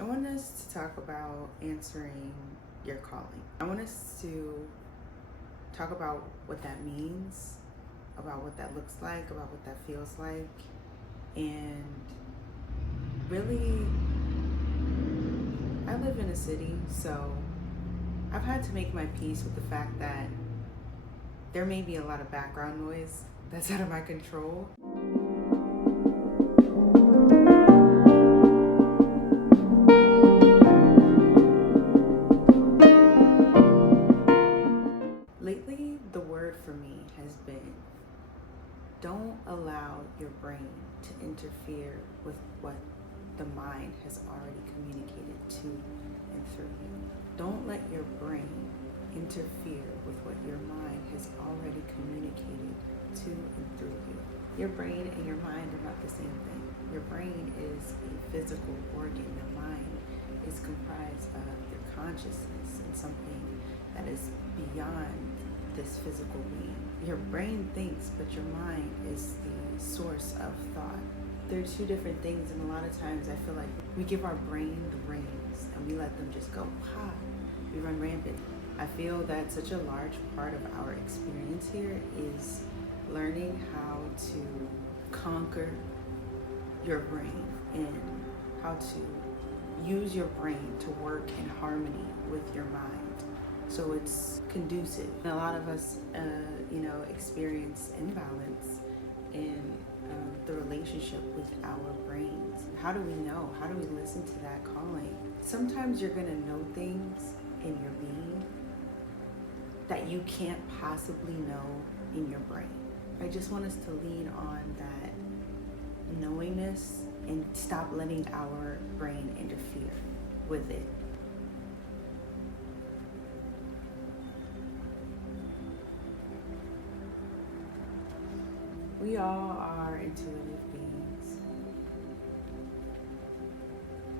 I want us to talk about answering your calling. I want us to talk about what that means, about what that looks like, about what that feels like, and really, I live in a city, so I've had to make my peace with the fact that there may be a lot of background noise that's out of my control. Lately, the word for me has been, don't allow your brain to interfere with what the mind has already communicated to and through you. Don't let your brain interfere with what your mind has already communicated to and through you. Your brain and your mind are not the same thing. Your brain is a physical organ. Your mind is comprised of your consciousness and something that is beyond this physical being. Your brain thinks, but your mind is the source of thought. They're two different things, and a lot of times I feel like we give our brain the reins and we let them just go, ha, we run rampant. I feel that such a large part of our experience here is learning how to conquer your brain and how to use your brain to work in harmony with your mind so it's conducive. And a lot of us, experience imbalance in the relationship with our brains. How do we know? How do we listen to that calling? Sometimes you're gonna know things in your being that you can't possibly know in your brain. I just want us to lean on that knowingness and stop letting our brain interfere with it. We all are intuitive beings.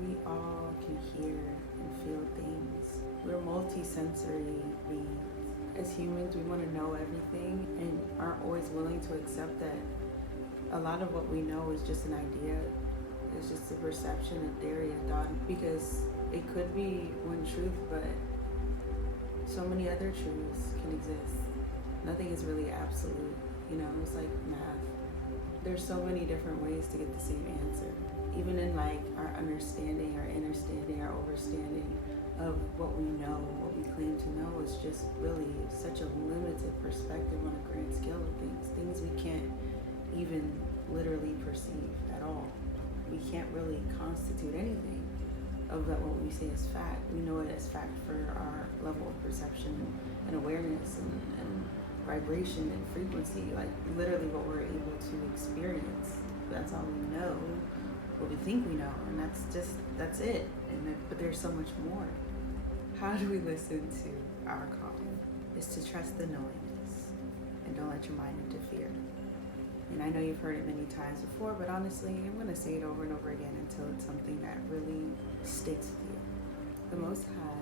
We all can hear and feel things. We're multi-sensory beings. As humans, we want to know everything and aren't always willing to accept that a lot of what we know is just an idea. It's just a perception, a theory, a thought, because it could be one truth, but so many other truths can exist. Nothing is really absolute. It's like math. There's so many different ways to get the same answer. Even in like our understanding, our understanding, our overstanding of what we know, what we claim to know is just really such a limited perspective on a grand scale of things we can't even literally perceive at all. We can't really constitute anything of that what we say is fact. We know it as fact for our level of perception and awareness and vibration and frequency, like literally what we're able to experience. That's all we know, what we think we know, and that's it. But there's so much more. How do we listen to our calling? Is to trust the knowingness and don't let your mind interfere. And I know you've heard it many times before, but honestly, I'm going to say it over and over again until it's something that really sticks with you. The Most High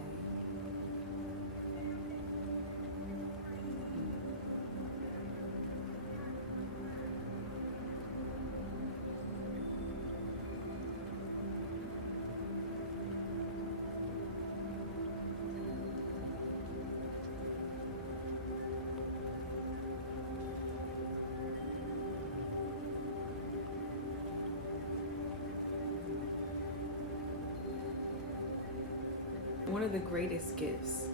one of the greatest gifts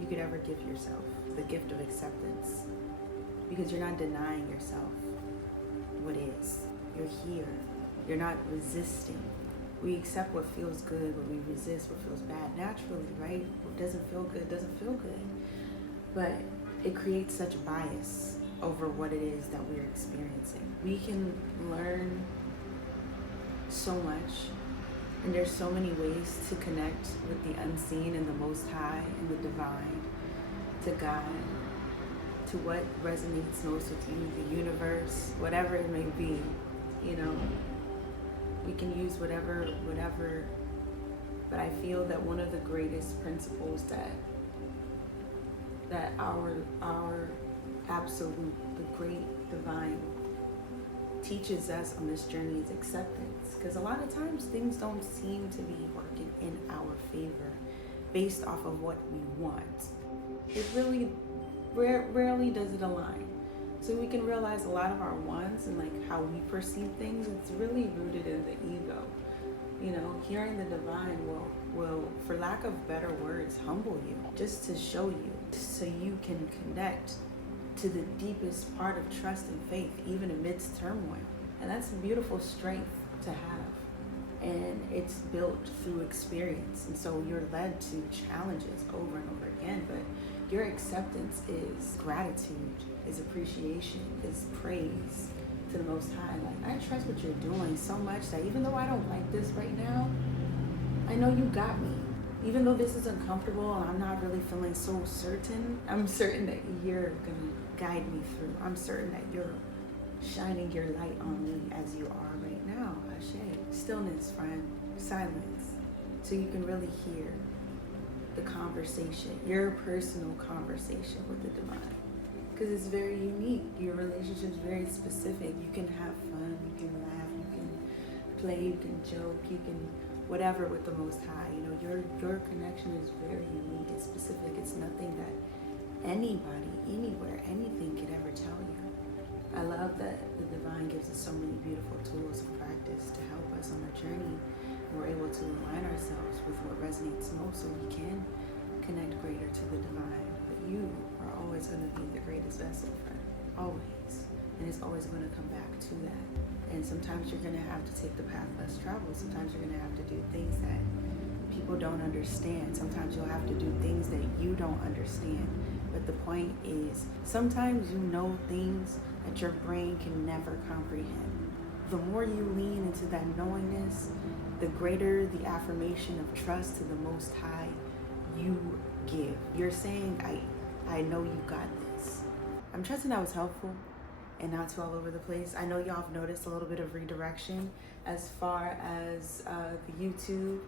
you could ever give yourself, the gift of acceptance, because you're not denying yourself what is. You're here. You're not resisting. We accept what feels good, but we resist what feels bad naturally, right? What doesn't feel good doesn't feel good. But it creates such bias over what it is that we're experiencing. We can learn so much. And there's so many ways to connect with the unseen and the Most High and the divine, to God, to what resonates most with you, the universe, whatever it may be. We can use whatever, but I feel that one of the greatest principles that our absolute, the great divine teaches us on this journey is acceptance. because a lot of times things don't seem to be working in our favor based off of what we want. It really rarely does it align. So we can realize a lot of our wants and like how we perceive things, it's really rooted in the ego. You know, hearing the divine will, for lack of better words, humble you, just to show you, so you can connect to the deepest part of trust and faith, even amidst turmoil. And that's a beautiful strength to have. And it's built through experience. And so you're led to challenges over and over again, but your acceptance is gratitude, is appreciation, is praise to the Most High. Like, I trust what you're doing so much that even though I don't like this right now, I know you got me. Even though this is uncomfortable and I'm not really feeling so certain, I'm certain that you're gonna guide me through. I'm certain that you're shining your light on me as you are right now. Ashe. Stillness, friend. Silence. So you can really hear the conversation, your personal conversation with the divine. Because it's very unique. Your relationship is very specific. You can have fun, you can laugh, you can play, you can joke, you can whatever with the Most High. You know, your connection is very unique. It's specific. It's nothing that anybody, anywhere, anything could ever tell you. I love that the divine gives us so many beautiful tools and practice to help us on our journey. We're able to align ourselves with what resonates most so we can connect greater to the divine. But you are always going to be the greatest vessel, friend. Always. And it's always going to come back to that. And sometimes you're going to have to take the path less traveled. Sometimes you're going to have to do things that people don't understand. Sometimes you'll have to do things that you don't understand. But the point is, sometimes you know things that your brain can never comprehend. The more you lean into that knowingness, the greater the affirmation of trust to the Most High you give. You're saying, I know you got this. I'm trusting that was helpful and not too all over the place. I know y'all have noticed a little bit of redirection as far as the YouTube.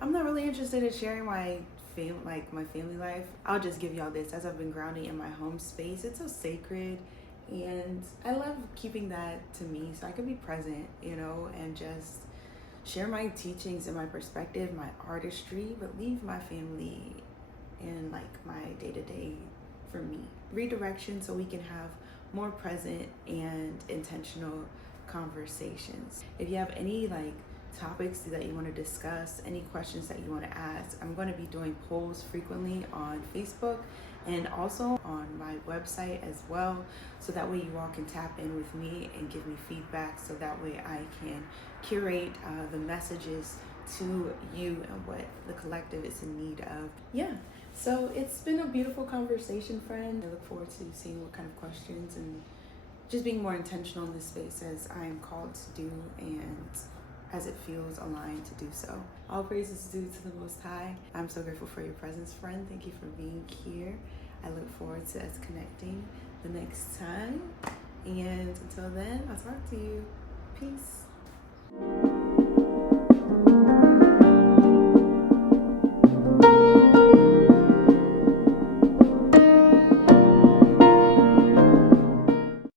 I'm not really interested in sharing my family life. I'll just give y'all this. As I've been grounding in my home space, it's so sacred, and I love keeping that to me so I can be present, you know, and just share my teachings and my perspective, my artistry, but leave my family in like my day-to-day for me. Redirection so we can have more present and intentional conversations. If you have any like topics that you want to discuss, any questions that you want to ask, I'm going to be doing polls frequently on Facebook and also on my website as well, so that way you all can tap in with me and give me feedback, so that way I can curate the messages to you and what the collective is in need of. Yeah, so it's been a beautiful conversation, friend. I look forward to seeing what kind of questions and just being more intentional in this space as I am called to do and as it feels aligned to do so. All praises due to the Most High. I'm so grateful for your presence, friend. Thank you for being here. I look forward to us connecting the next time. And until then, I'll talk to you. Peace.